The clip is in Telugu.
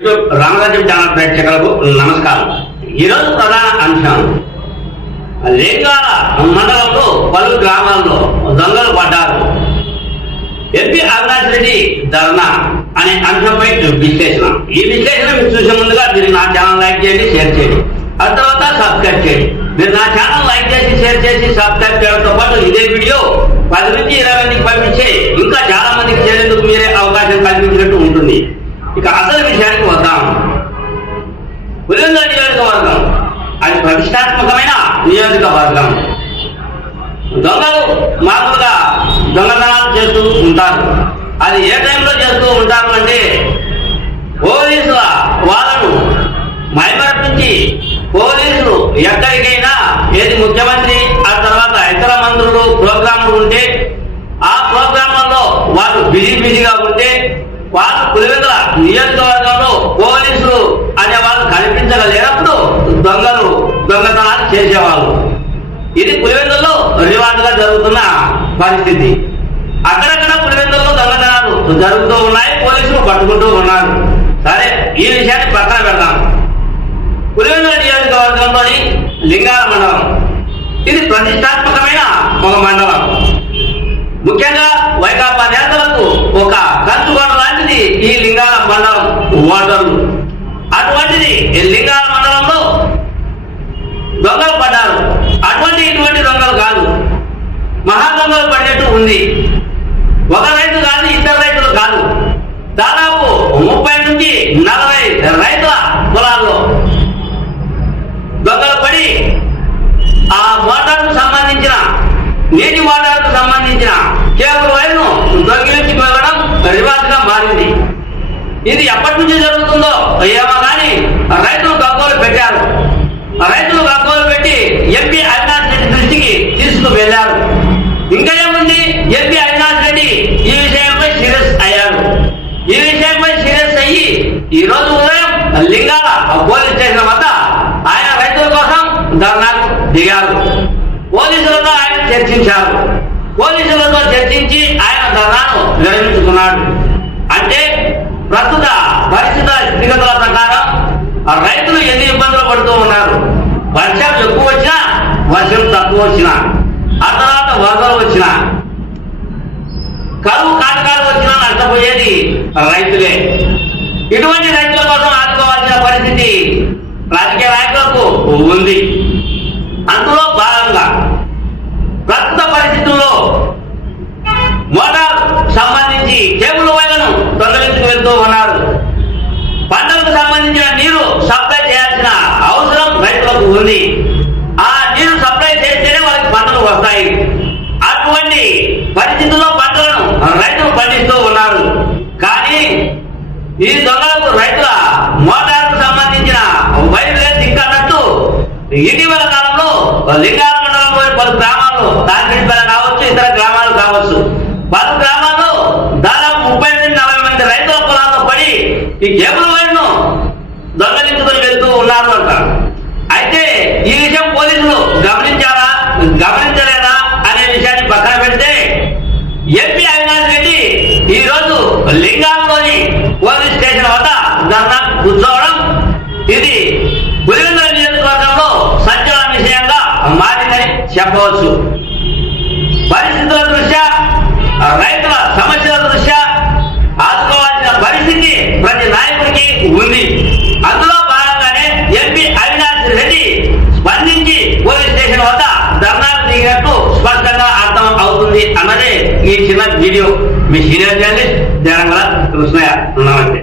రామరాజ్యం ఛానల్ ప్రేక్షకులకు నమస్కారం. ఈరోజు ప్రధాన అంశం లింగాల మండలంలో పలు గ్రామాల్లో దొంగలు పడ్డారు. ఎంపీ అవినాష్ రెడ్డి ధర్నా అనే అంశంపై విశ్లేషణ. ఈ విశ్లేషణ మీరు చూసే ముందుగా మీరు నా ఛానల్ లైక్ చేయండి షేర్ చేయండి. ఆ తర్వాత సబ్స్క్రైబ్ చేయండి. మీరు నా ఛానల్ లైక్ చేసి షేర్ చేసి సబ్స్క్రైబ్ చేయడంతో పాటు ఇదే వీడియో పది నుంచి ఇరవై మందికి పంపించే ఇంకా చాలా మందికి చేరేందుకు మీరే అవకాశం కల్పించినట్టు ఉంటుంది. ఇక అసలు విషయానికి వద్దాం పులివెందుల నియోజకవర్గం అది ప్రతిష్టాత్మకమైన నియోజకవర్గం. దొంగలు మామూలుగా దొంగతనాలు చేస్తూ ఉంటారు. అది ఏ టైంలో చేస్తూ ఉంటారు అంటే పోలీసుల వాళ్ళను మైమరపించి పోలీసులు ఎక్కడికైనా ఏది ముఖ్యమంత్రి ఆ తర్వాత ఇతర మంత్రులు ప్రోగ్రాంలు ఉంటే ఆ ప్రోగ్రాంలలో వాళ్ళు బిజీ బిజీగా ఉంటే వాళ్ళు పులివెందుల నియోజకవర్గంలో పోలీసులు అనే వాళ్ళు కనిపించగలేనప్పుడు దొంగలు దొంగతనాలు చేసేవాళ్ళు. ఇది పులివెందుల్లో రివార్డుగా జరుగుతున్న పరిస్థితి. అక్కడక్కడ పులివెందుల్లో దొంగతనాలు జరుగుతూ ఉన్నాయి పోలీసులు పట్టుకుంటూ ఉన్నారు. సరే ఈ విషయాన్ని పక్కన పెడదాం. పులివెందుల నియోజకవర్గంలోని లింగాల మండలం. ఇది ప్రతిష్టాత్మకమైన ఒక మండలం. ముఖ్యంగా వైకాపా నేతలకు ఒక కంచుకోట లాంటిది ఈ లింగాల మండలం ఓటర్లు అటువంటిది లింగాల మండలంలో దొంగలు పడ్డారు అటువంటి ఇటువంటి దొంగలు కాదు మహా దొంగలు పడినట్టు ఉంది ఒక రైతు కాదు ఇద్దరు రైతులు కాదు దాదాపు ముప్పై నుంచి నలభై రైతుల పొలాల్లో దొంగలు పడి ఆ మోటార్కు సంబంధించిన నీటి మోటార్కు సంబంధించిన కేబుల్ వైర్ను దొంగిలించి వెళ్ళడం రివాజ్గా మారింది. ఇది ఎప్పటి నుంచి జరుగుతుందో ఏమో కానీ రైతు గగ్గోలు పెట్టారు రైతులు గగ్గోలు పెట్టి ఎంపీ అవినాష్ రెడ్డి దృష్టికి తీసుకు వెళ్ళారు ఇంకా ఏముంది ఎంపీ అవినాష్ రెడ్డి ఈ విషయంపై సీరియస్ అయ్యారు ఈ విషయంపై సీరియస్ అయ్యి ఈ రోజు ఉదయం లింగాల పోలీస్ స్టేషన్ వద్ద ఆయన రైతుల కోసం ధర్నాకు దిగారు. పోలీసులతో ఆయన చర్చించారు. పోలీసులతో చర్చించి ఆయన ధర్నాను విరమించుకున్నాడు అంటే ప్రస్తుత పరిస్థితుల స్థితిగతుల ప్రకారం ఆ రైతులు ఎన్ని ఇబ్బందులు పడుతూ ఉన్నారు? వర్షం ఎక్కువ వచ్చినా వర్షం తక్కువ వచ్చినా. అతను తర్వాత వరదలు వచ్చినా కరువు కాటకాలు వచ్చినా నష్టపోయేది రైతులే. ఇటువంటి రైతుల కోసం ఆదుకోవాల్సిన పరిస్థితి రాజకీయ నాయకులకు ఉంది. అందులో లింగాల మండలంలోని పలు గ్రామాల్లో దాచిపేట కావచ్చు ఇతర గ్రామాలు కావచ్చు. పలు గ్రామాల్లో దాదాపు ముప్పై నుండి నలభై మంది రైతుల పొలాల్లో పడి ఈ కేబుల్ వైర్ను దొంగలించుకొని వెళ్తూ ఉన్నారు అంట. అయితే ఈ విషయం పోలీసులు గమనించారా గమనించలేదా అనే విషయాన్ని పక్కన పెడితే ఎంపీ అవినాష్ రెడ్డి ఈ రోజు లింగాంలోని పోలీస్ స్టేషన్ వద్ద ధర్నా కూర్చోవడం చెప్పవచ్చు. పరిస్థితుల దృష్ట్యా రైతుల సమస్యల దృష్ట్యా ఆదుకోవాల్సిన పరిస్థితి ప్రతి నాయకుడికి ఉంది. అందులో భాగంగానే ఎంపీ అవినాష్ రెడ్డి స్పందించి పోలీస్ స్టేషన్ వద్ద ధర్నాలు దిగినట్టు స్పష్టంగా అర్థం అవుతుంది అన్నదే ఈ చిన్న వీడియో. మీ సీనియర్ జర్నలిస్ట్ జరంగల కృష్ణయ్య. నమస్తే.